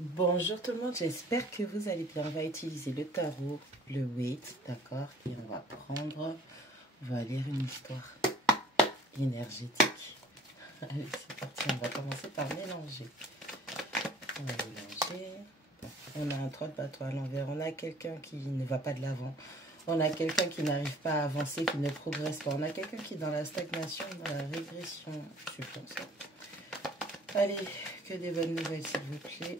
Bonjour tout le monde, j'espère que vous allez bien. On va utiliser le tarot, le Waite, d'accord? Et on va lire une histoire énergétique. Allez, c'est parti, on va commencer par mélanger. On va mélanger. On a un 3 de bâton à l'envers, on a quelqu'un qui ne va pas de l'avant. On a quelqu'un qui n'arrive pas à avancer, qui ne progresse pas. On a quelqu'un qui est dans la stagnation, dans la régression. Je pense. Allez, que des bonnes nouvelles s'il vous plaît.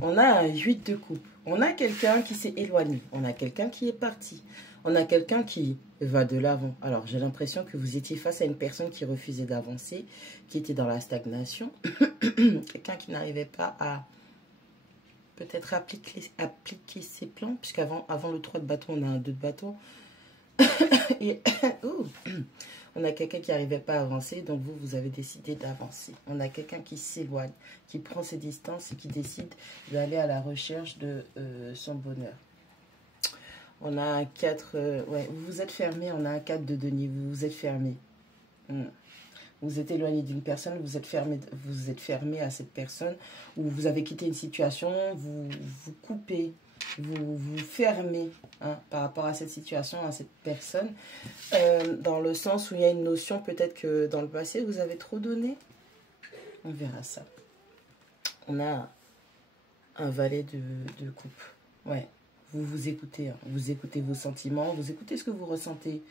On a un 8 de coupe. On a quelqu'un qui s'est éloigné. On a quelqu'un qui est parti. On a quelqu'un qui va de l'avant. Alors, j'ai l'impression que vous étiez face à une personne qui refusait d'avancer, qui était dans la stagnation. Quelqu'un qui n'arrivait pas à peut-être appliquer ses plans, puisqu'avant le 3 de bâton, on a un 2 de bâton. Et on a quelqu'un qui n'arrivait pas à avancer, donc vous avez décidé d'avancer. On a quelqu'un qui s'éloigne, qui prend ses distances et qui décide d'aller à la recherche de son bonheur. On a un 4, ouais, vous vous êtes fermé, on a un 4 de denier, vous vous êtes fermé. Vous êtes éloigné d'une personne, vous êtes fermé à cette personne, ou vous avez quitté une situation, vous coupez, vous fermez par rapport à cette situation, à cette personne, dans le sens où il y a une notion, peut-être que dans le passé, vous avez trop donné. On verra ça. On a un valet de coupe. Ouais, vous écoutez, vous écoutez vos sentiments, vous écoutez ce que vous ressentez,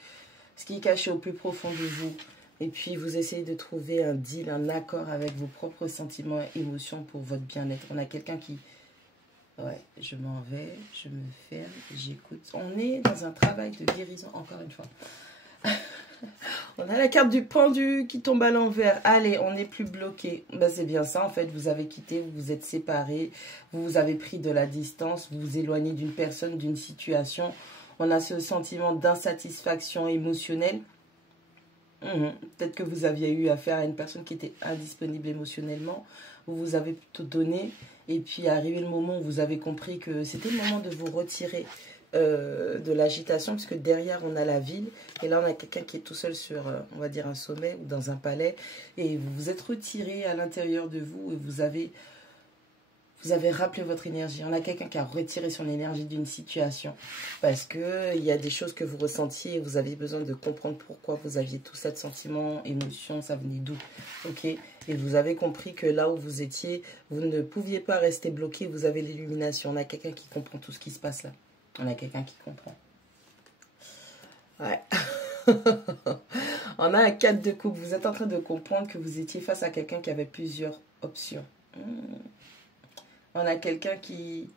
ce qui est caché au plus profond de vous. Et puis, vous essayez de trouver un deal, un accord avec vos propres sentiments et émotions pour votre bien-être. On a quelqu'un qui... Ouais, je m'en vais, je me ferme, j'écoute. On est dans un travail de guérison, encore une fois. On a la carte du pendu qui tombe à l'envers. Allez, on n'est plus bloqué. Ben, c'est bien ça, en fait. Vous avez quitté, vous vous êtes séparés, vous avez pris de la distance, vous vous éloignez d'une personne, d'une situation. On a ce sentiment d'insatisfaction émotionnelle. Peut-être que vous aviez eu affaire à une personne qui était indisponible émotionnellement. Vous avez tout donné. Et puis, arrivé le moment où vous avez compris que c'était le moment de vous retirer de l'agitation. Puisque derrière, on a la ville. Et là, on a quelqu'un qui est tout seul sur, on va dire, un sommet ou dans un palais. Et vous vous êtes retiré à l'intérieur de vous. Et vous avez rappelé votre énergie. On a quelqu'un qui a retiré son énergie d'une situation. Parce qu'il y a des choses que vous ressentiez et vous aviez besoin de comprendre pourquoi vous aviez tout ça de sentiments, émotions, ça venait d'où. Ok. Et vous avez compris que là où vous étiez, vous ne pouviez pas rester bloqué. Vous avez l'illumination. On a quelqu'un qui comprend tout ce qui se passe là. On a quelqu'un qui comprend. Ouais. On a un 4 de coupe. Vous êtes en train de comprendre que vous étiez face à quelqu'un qui avait plusieurs options. On a quelqu'un qui,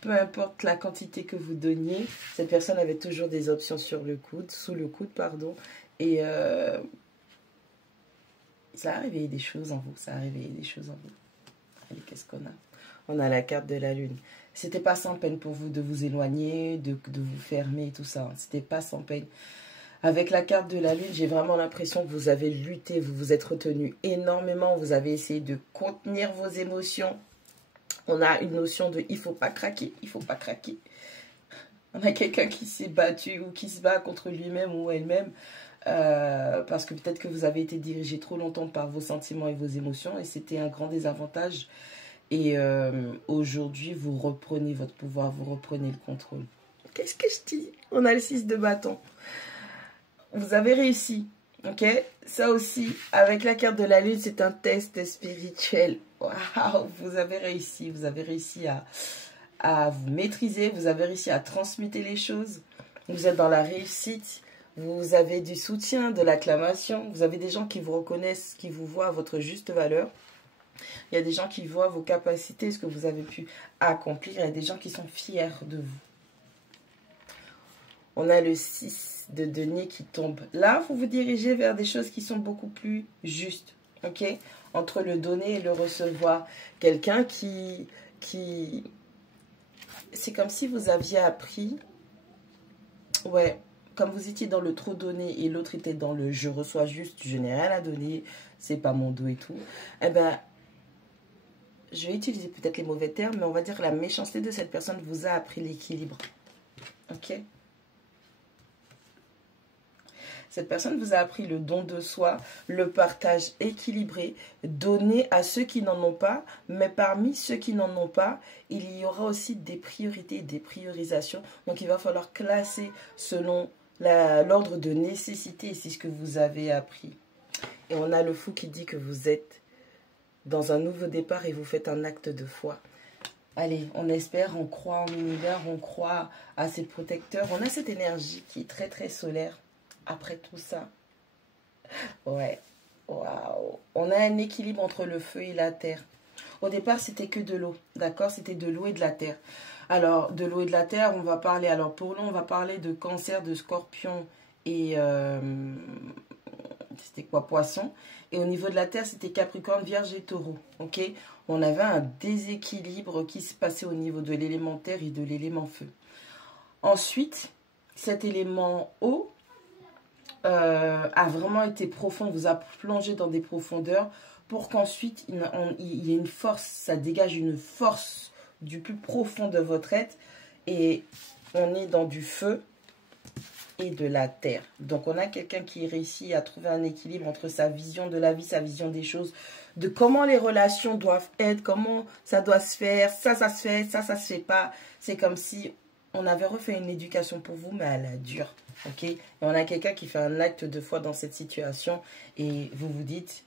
peu importe la quantité que vous donniez, cette personne avait toujours des options sur le coude, sous le coude, pardon. Et ça a réveillé des choses en vous, ça a réveillé des choses en vous. Allez, qu'est-ce qu'on a? On a la carte de la lune. C'était pas sans peine pour vous de vous éloigner, de vous fermer et tout ça. C'était pas sans peine. Avec la carte de la lune, j'ai vraiment l'impression que vous avez lutté, vous vous êtes retenu énormément, vous avez essayé de contenir vos émotions. On a une notion de il ne faut pas craquer, il ne faut pas craquer. On a quelqu'un qui s'est battu ou qui se bat contre lui-même ou elle-même parce que peut-être que vous avez été dirigé trop longtemps par vos sentiments et vos émotions et c'était un grand désavantage. Et aujourd'hui, vous reprenez votre pouvoir, vous reprenez le contrôle. Qu'est-ce que je dis? On a le 6 de bâton. Vous avez réussi, ok? Ça aussi, avec la carte de la lune, c'est un test spirituel. Waouh, vous avez réussi à vous maîtriser, vous avez réussi à transmettre les choses. Vous êtes dans la réussite, vous avez du soutien, de l'acclamation. Vous avez des gens qui vous reconnaissent, qui vous voient à votre juste valeur. Il y a des gens qui voient vos capacités, ce que vous avez pu accomplir. Il y a des gens qui sont fiers de vous. On a le 6 de denier qui tombe. Là, vous vous dirigez vers des choses qui sont beaucoup plus justes. Ok? Entre le donner et le recevoir. Quelqu'un qui... C'est comme si vous aviez appris... Ouais, comme vous étiez dans le trop donné et l'autre était dans le je reçois juste, je n'ai rien à donner, c'est pas mon dos et tout. Eh ben, je vais utiliser peut-être les mauvais termes, mais on va dire que la méchanceté de cette personne vous a appris l'équilibre. Ok? Cette personne vous a appris le don de soi, le partage équilibré, donner à ceux qui n'en ont pas. Mais parmi ceux qui n'en ont pas, il y aura aussi des priorités, des priorisations. Donc, il va falloir classer selon l'ordre de nécessité. C'est ce que vous avez appris. Et on a le fou qui dit que vous êtes dans un nouveau départ et vous faites un acte de foi. Allez, on espère, on croit en l'univers, on croit à ses protecteurs. On a cette énergie qui est très, très solaire. Après tout ça, ouais, waouh. On a un équilibre entre le feu et la terre. Au départ, c'était que de l'eau, d'accord? C'était de l'eau et de la terre. Alors, de l'eau et de la terre, on va parler, alors pour l'eau, on va parler de cancer, de scorpion et, c'était quoi, poisson. Et au niveau de la terre, c'était Capricorne, Vierge et Taureau, ok? On avait un déséquilibre qui se passait au niveau de l'élément terre et de l'élément feu. Ensuite, cet élément eau a vraiment été profond, vous a plongé dans des profondeurs pour qu'ensuite il y ait une force, ça dégage une force du plus profond de votre être et on est dans du feu et de la terre. Donc on a quelqu'un qui réussit à trouver un équilibre entre sa vision de la vie, sa vision des choses, de comment les relations doivent être, comment ça doit se faire, ça se fait, ça se fait pas. C'est comme si on avait refait une éducation pour vous, mais à la dure. Ok? Et on a quelqu'un qui fait un acte de foi dans cette situation et vous vous dites,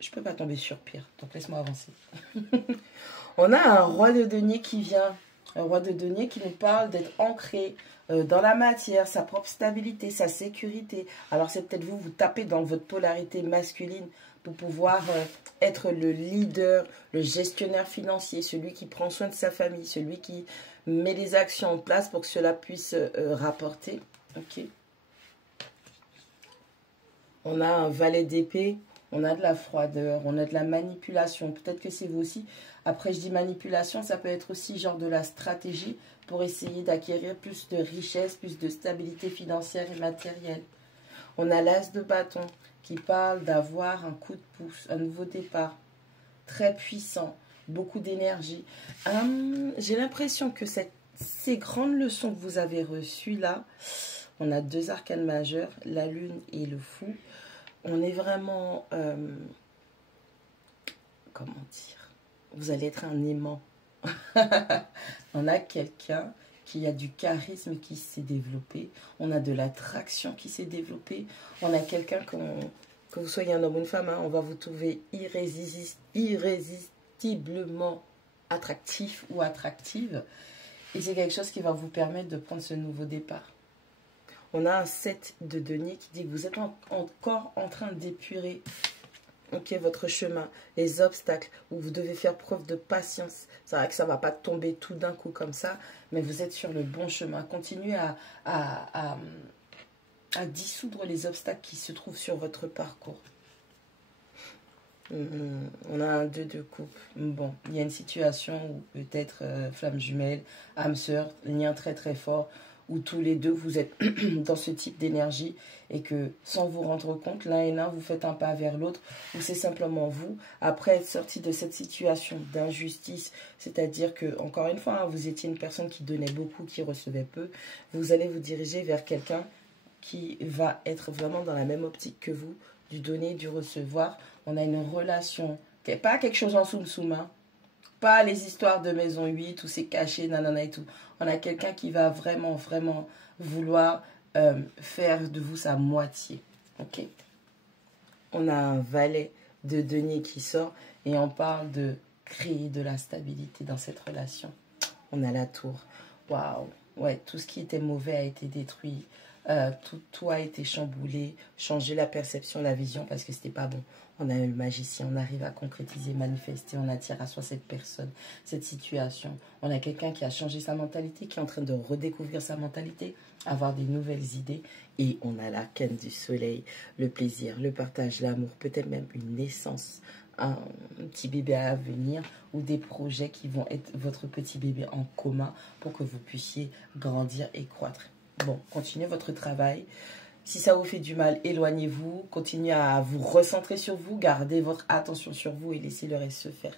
je peux pas tomber sur pire, donc laisse-moi avancer. On a un roi de denier qui vient, un roi de denier qui nous parle d'être ancré dans la matière, sa propre stabilité, sa sécurité. Alors c'est peut-être vous tapez dans votre polarité masculine pour pouvoir être le leader, le gestionnaire financier, celui qui prend soin de sa famille, celui qui met les actions en place pour que cela puisse rapporter. Ok. On a un valet d'épée, on a de la froideur, on a de la manipulation. Peut-être que c'est vous aussi. Après, je dis manipulation, ça peut être aussi genre de la stratégie pour essayer d'acquérir plus de richesse, plus de stabilité financière et matérielle. On a l'as de bâton qui parle d'avoir un coup de pouce, un nouveau départ, très puissant, beaucoup d'énergie. J'ai l'impression que ces grandes leçons que vous avez reçues là, on a deux arcanes majeurs, la lune et le fou. On est vraiment, comment dire, vous allez être un aimant. On a quelqu'un qui a du charisme qui s'est développé. On a de l'attraction qui s'est développée. On a quelqu'un, que vous soyez un homme ou une femme, hein, on va vous trouver irrésistiblement attractif ou attractive. Et c'est quelque chose qui va vous permettre de prendre ce nouveau départ. On a un 7 de denier qui dit que vous êtes encore en train d'épurer votre chemin, les obstacles, où vous devez faire preuve de patience. C'est vrai que ça ne va pas tomber tout d'un coup comme ça, mais vous êtes sur le bon chemin. Continuez à dissoudre les obstacles qui se trouvent sur votre parcours. On a un 2 de coupe. Bon, il y a une situation où peut-être flamme jumelle, âme sœur, lien très très fort, où tous les deux vous êtes dans ce type d'énergie et que sans vous rendre compte, l'un et l'un vous faites un pas vers l'autre, ou c'est simplement vous, après être sorti de cette situation d'injustice, c'est-à-dire que, encore une fois, hein, vous étiez une personne qui donnait beaucoup, qui recevait peu, vous allez vous diriger vers quelqu'un qui va être vraiment dans la même optique que vous, du donner, du recevoir. On a une relation, pas quelque chose en soum-soum, hein. Pas les histoires de maison 8 où c'est caché, nanana et tout. On a quelqu'un qui va vraiment, vraiment vouloir faire de vous sa moitié. Ok. On a un valet de denier qui sort et on parle de créer de la stabilité dans cette relation. On a la tour. Waouh. Ouais, tout ce qui était mauvais a été détruit. Tout a été chamboulé, changer la perception, la vision parce que c'était pas bon. On a le magicien, on arrive à concrétiser, manifester, on attire à soi cette personne, cette situation. On a quelqu'un qui a changé sa mentalité, qui est en train de redécouvrir sa mentalité, avoir des nouvelles idées. Et on a l'arcane du soleil, le plaisir, le partage, l'amour, peut-être même une naissance, un petit bébé à venir ou des projets qui vont être votre petit bébé en commun pour que vous puissiez grandir et croître. Bon, continuez votre travail. Si ça vous fait du mal, éloignez-vous. Continuez à vous recentrer sur vous. Gardez votre attention sur vous et laissez le reste se faire.